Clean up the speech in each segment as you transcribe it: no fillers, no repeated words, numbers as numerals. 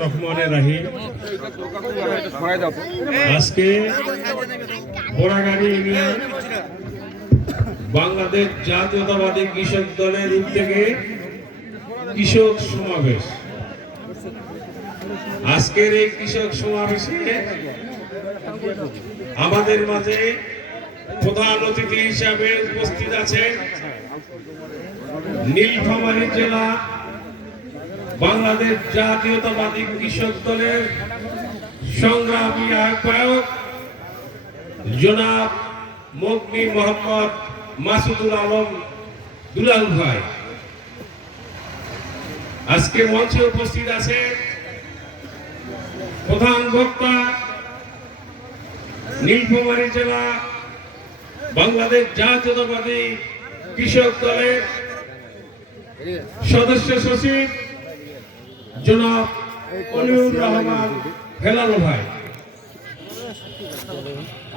রহমানের রাহিম। আজকে পোড়াগাড়ি ইউনিয়ন বাংলাদেশ জাতীয়তাবাদী কৃষক দলের উদ্যোগে কৃষক সমাবেশ। আজকের এই কৃষক সমাবেশে আমাদের মাঝে প্রধান অতিথি হিসাবে উপস্থিত আছেন নীলফামারী জেলা বাংলাদেশ জাতীয়তাবাদী কৃষক দলের সংগ্রামী আহ্বায়ক জনাব মগনি মোহাম্মদ মাসুদুল আলম দুলাল ভাই। আজকে মঞ্চে উপস্থিত আছেন প্রধান বক্তা নীলফামারী জেলা বাংলাদেশ জাতীয়তাবাদী কৃষক দলের সদস্য সচিব জনাব অনিউর রহমান হেলাল ভাই।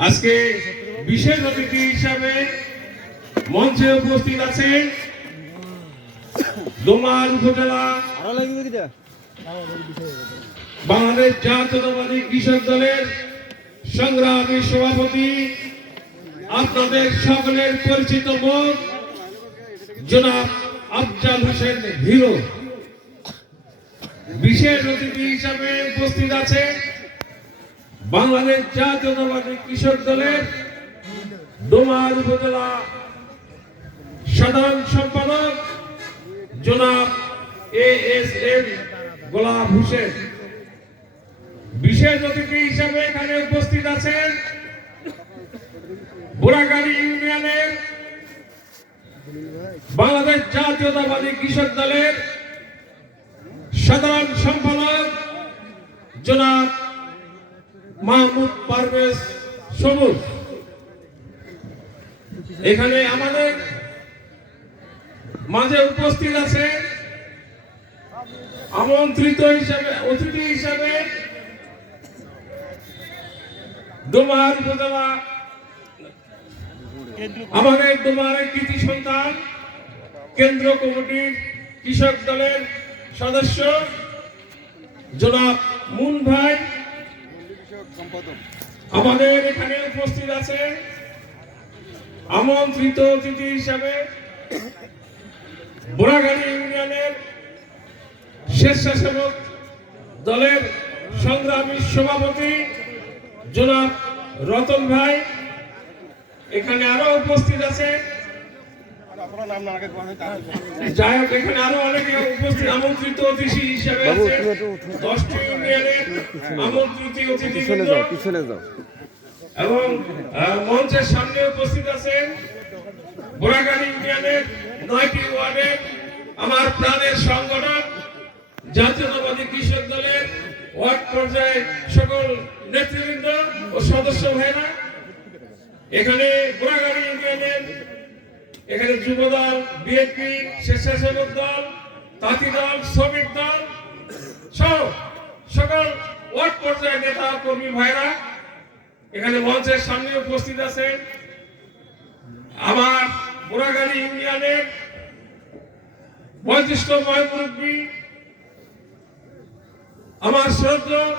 আজকে বিশেষ অতিথি হিসাবে মঞ্চে উপস্থিত আছেন দোমার উপজেলা বাংলাদেশ জাতীয়তাবাদী কৃষক দলের সংগ্রামী সভাপতি, আপনাদের সকলের পরিচিত মুখ জনাব আফজাল হোসেন হিরো। বিশেষ অতিথি হিসাবে উপস্থিত আছে বাংলাদেশ জাতীয়তাবাদী কৃষক দলের ডোমার উপজেলা সাধারণ সম্পাদক জনাব ASM গোলাপ হোসেন। বিশেষ অতিথি হিসাবে এখানে উপস্থিত আছেন পোড়াগাড়ি ইউনিয়নের বাংলাদেশ জাতীয়তাবাদী কৃষক দলের সাধারণ সম্পাদক জনাব মাহমুদ পারভেজ সবুজ। এখানে আমাদের মাঝে উপস্থিত আছে আমন্ত্রিত হিসাবে অতিথি হিসাবে ডোমার উপজেলা আমাদের ডোমারের কৃতি সন্তান কেন্দ্র কমিটির কৃষক দলের সদস্য জনাব মুন ভাই। আমাদের এখানে উপস্থিত আছে আমন্ত্রিত অতিথি হিসাবে পোড়াগাড়ি ইউনিয়নের স্বেচ্ছাসেবক দলের সংগ্রামী সভাপতি জনাব রতন ভাই। এখানে আরো উপস্থিত আছে যাই হোক, এখানে আরো অনেকে উপস্থিত আমন্ত্রিত অতিথি হিসেবে আছে 10টি ইউনিয়নের আমন্ত্রিত অতিথি এবং মঞ্চের সামনে উপস্থিত আছেন পোড়াগাড়ি ইউনিয়নের 9টি ওয়ার্ডের আমার প্রাণের সংগঠন জাতীয়তাবাদী কৃষক দলের ওয়ার্ড পর্যায়ে সকল নেতৃবৃন্দ ও সদস্য ভাইরা। এখানে পোড়াগাড়ি ইউনিয়নের এখানে যুব দল, বিএনপি, স্বেচ্ছাসেবক দল, তাঁতি দল, শ্রমিক দল সহ সকল ওয়ার্ড পর্যায়ের নেতা কর্মী ভাইরা এখানে মঞ্চের সামনে উপস্থিত আছেন। আমার পোড়াগাড়ি ইউনিয়নের বয়োজ্যেষ্ঠময় মুরব্বী, আমার শ্রদ্ধেয়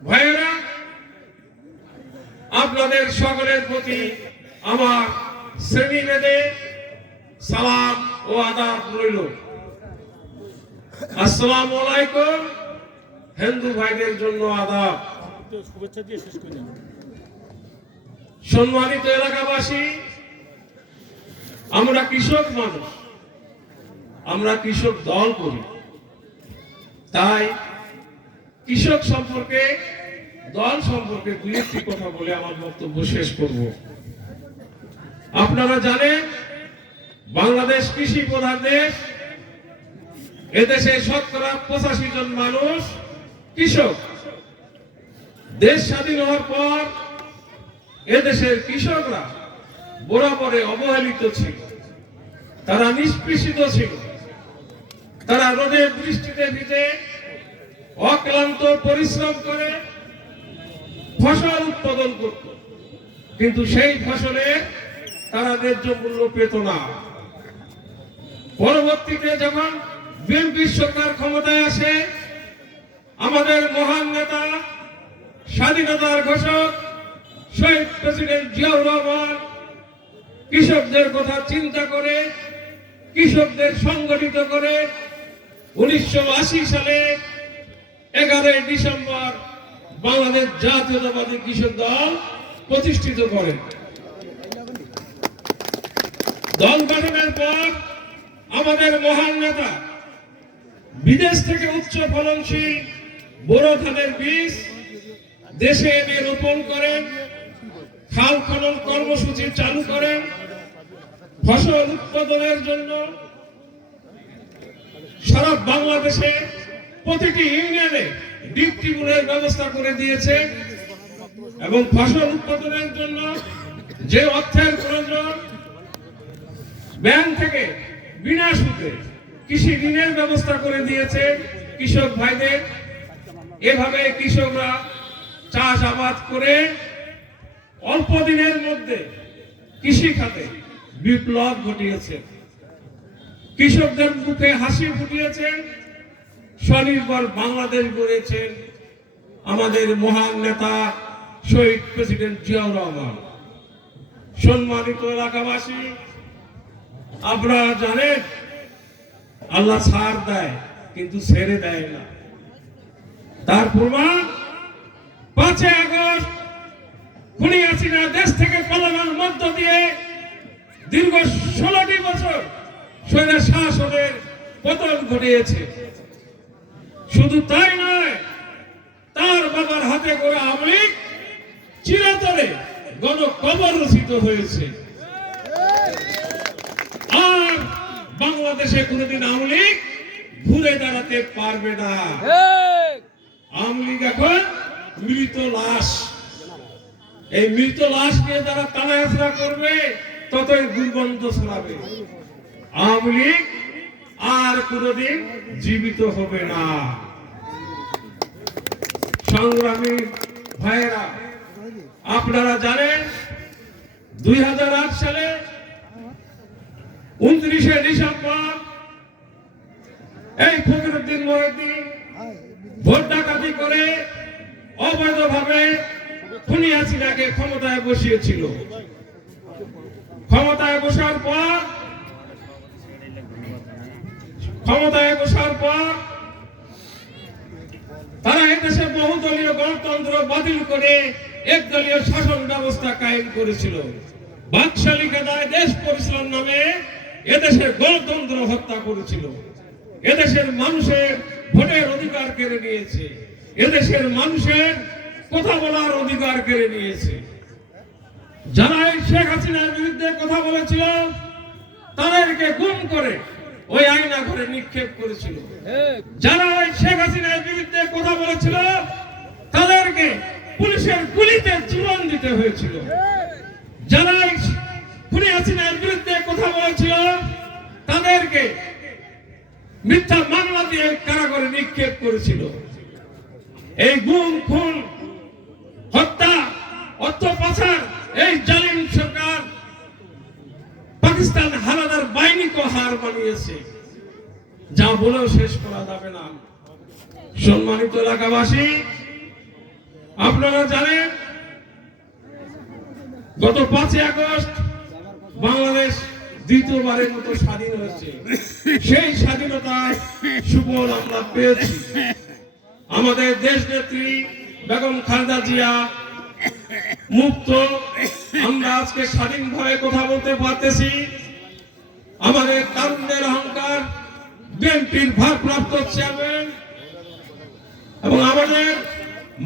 ভাইয়েরা, আপনাদের সকলের প্রতি আমার শ্রেণী ভেদে সালাম ও আদাব রইল। আসসালামু আলাইকুম। হিন্দু ভাইদের জন্য আদাব। সম্মানিত এলাকাবাসী, আমরা কৃষক মানুষ, আমরা কৃষক দল করি, তাই কৃষক সম্পর্কে দল সম্পর্কে দুই একটি কথা বলে আমার বক্তব্য শেষ করব। আপনারা জানেন বাংলাদেশ কৃষি প্রধান দেশ। এদেশে 85% জন মানুষ কৃষক। দেশ স্বাধীন হওয়ার পর এদেশের কৃষকরা বরাবরে অবহেলিত ছিল, তারা নিষ্পেষিত ছিল। তারা রোদের বৃষ্টিতে ভিজে অক্লান্ত পরিশ্রম করে ফসল উৎপাদন করত, কিন্তু সেই ফসলে তারা ন্যায্য মূল্য পেত না। পরবর্তীতে যখন বিএনপি সরকার ক্ষমতায় আসে আমাদের মহান নেতা স্বাধীনতার ঘোষক শহীদ প্রেসিডেন্ট জিয়াউর রহমান কৃষকদের কথা চিন্তা করে কৃষকদের সংগঠিত করে 1980 সালে 11 ডিসেম্বর বাংলাদেশ জাতীয়তাবাদী কৃষক দল প্রতিষ্ঠিত করেন। দল গঠনের পর আমাদের মহান নেতা বিদেশ থেকে উচ্চ ফলনশীল বোরো ধানের বীজ দেশে এনে রোপণ করেন, খাল খনন কর্মসূচি চালু করেন, ফসল উৎপাদনের জন্য সারা বাংলাদেশে প্রতিটি ইউনিয়নে ডিপ টিউবওয়েলের ব্যবস্থা করে দিয়েছে এবং ফসল উৎপাদনের জন্য যে অর্থের প্রয়োজন ব্যাংক থেকে বিনা সুদে কৃষি ঋণের ব্যবস্থা করে দিয়েছে কৃষক ভাইদের। এভাবে কৃষকরা চাষাবাদ করে অল্প দিনের মধ্যে কৃষি খাতে বিপ্লব ঘটিয়েছে, কৃষকদের মুখে হাসি ফুটিয়েছেন, স্বনির্ভর বাংলাদেশ গড়েছেন আমাদের মহান নেতা শহীদ প্রেসিডেন্ট জিয়াউর রহমান। সম্মানিত এলাকাবাসী, আপনারা জানেন আল্লাহ ছাড় দেয় কিন্তু ছেড়ে দেয় না। তার প্রমাণ 5 আগস্ট খুনি হাসিনা দেশ থেকে পালানোর মধ্য দিয়ে দীর্ঘ 16টি বছর স্বৈরাচার শাসনের পতন ঘটিয়েছে। শুধু তাই নয়, তার বাবার হাতে করে আওয়ামী লীগ চিরতরে গণকবর রচিত হয়েছে। আর বাংলাদেশে কোনদিন আওয়ামী লীগ ঘুরে দাঁড়াতে পারবে না। আওয়ামী লীগ এখন মৃত লাশ। এই মৃত লাশ নিয়ে যারা টানাহেঁচড়া করবে ততই দুর্গন্ধ ছড়াবে। আওয়ামী লীগ আর কোনদিন জীবিত হবে না। সংগ্রামী ভাইয়েরা, আপনারা জানেন 2008 সালে 29শে ডিসেম্বর এই ফখরুদ্দিন মহিউদ্দিন ভোট ডাকাতি করে অবৈধভাবে খুনি হাসিনাকে ক্ষমতায় বসিয়েছিল। ক্ষমতায় বসার পর তারা এদেশে বহুদলীয় গণতন্ত্র বাতিল করে একদলীয় শাসন ব্যবস্থা কায়েম করেছিল। বাকশালী কায়দায় দেশ পরিচালন নামে এদেশের গণতন্ত্র হত্যা করেছিল। এদেশের মানুষের ভোটের অধিকার কেড়ে নিয়েছে। এদেশের মানুষের কথা বলার অধিকার কেড়ে নিয়েছে। যারা শেখ হাসিনার বিরুদ্ধে কথা বলেছিল তাদেরকে গুম করে ওই আয়না ঘরে নিক্ষেপ করেছিল। যারা শেখ হাসিনার বিরুদ্ধে কথা বলেছিল তাদেরকে পুলিশের গুলিতে জীবন দিতে হয়েছিল। যারা খুনি হাসিনার বিরুদ্ধে কথা বলেছিল তাদেরকে মিথ্যা মামলা দিয়ে কারাগারে নিক্ষেপ করেছিল। এই গুম, খুন, হত্যা, অর্থ পাচার এই জালিম সরকার পাকিস্তান হানাদার বাহিনীকে হার মানিয়েছে, যা বলেও শেষ করা যাবে না। সম্মানিত এলাকাবাসী, আপনারা জানেন গত 5 আগস্ট বাংলাদেশ দ্বিতীয়বারের মতো স্বাধীন হয়েছে। সেই স্বাধীনতায় সুফল আমরা পেয়েছি। আমাদের দেশ নেত্রী বেগম খালেদা জিয়া মুক্ত, আমরা আজকে স্বাধীনভাবে কথা বলতে পারতেছি। আমাদের তারুণ্যের অহংকার বিএনপির ভারপ্রাপ্ত চেয়ারম্যান এবং আমাদের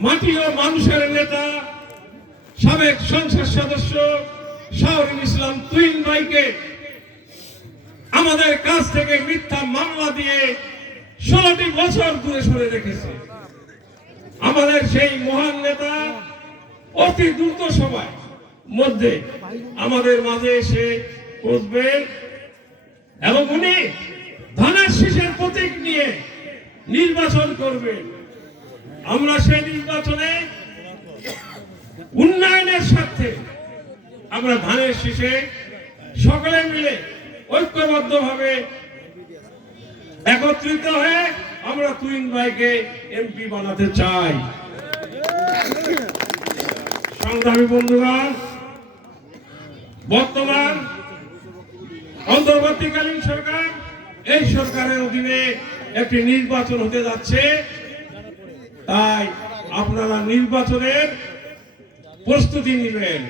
মাটি ও মানুষের নেতা সাবেক সংসদ সদস্য শাহরুল ইসলাম তুহিন ভাইকে আমাদের কাছ থেকে মিথ্যা মামলা দিয়ে 16টি বছর দূরে সরে রেখেছে। আমাদের সেই মহান নেতা অতি দ্রুত সময়ের মধ্যে আমাদের মাঝে এসে বসবেন এবং উনি ধানের শীষের প্রতীক নিয়ে নির্বাচন করবেন। আমরা সেই নির্বাচনে উন্নয়নের স্বার্থে আমরা ধানের শীষে সকলে মিলে ঐক্যবদ্ধভাবে একত্রিত হয়ে আমরা তুহিন ভাইকে এমপি বানাতে চাই। সংগ্রামী বন্ধুগণ, বর্তমান অন্তর্বর্তীকালীন সরকার, এই সরকারের অধীনে একটি নির্বাচন হতে যাচ্ছে। তাই আপনারা নির্বাচনের প্রস্তুতি নেবেন।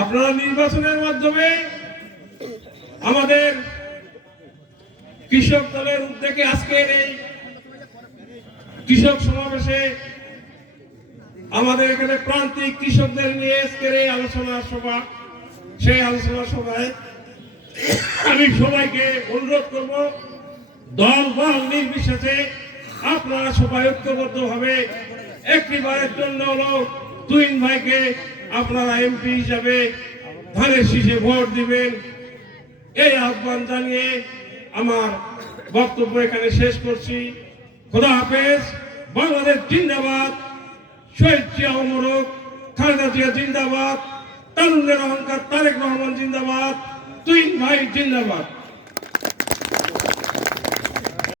আপনারা নির্বাচনের মাধ্যমে আমাদের কৃষক দলের উদ্যোগে আজকের এই কৃষক সমাবেশে আমাদের এখানে প্রান্তিক কৃষকদের নিয়ে আজকের এই আলোচনা সভা, সেই আলোচনা সভায় আমি সবাইকে অনুরোধ করব, দল বল নির্বিশেষে আপনারা সবাই ঐক্যবদ্ধ ভাবে একটিবারের জন্য হলো তুহিন ভাইকে আপনারা এমপি হিসাবে ধানের শীষে ভোট দিবেন, এই আহ্বান জানিয়ে আমার বক্তব্য এখানে শেষ করছি। খোদা হাফেজ। বাংলাদেশ জিন্দাবাদ। শহীদ জিয়া অমরক, খালেদা জিয়া জিন্দাবাদ, তারুণ্যের অহংকার তারেক রহমান জিন্দাবাদ, তুহিন ভাই জিন্দাবাদ।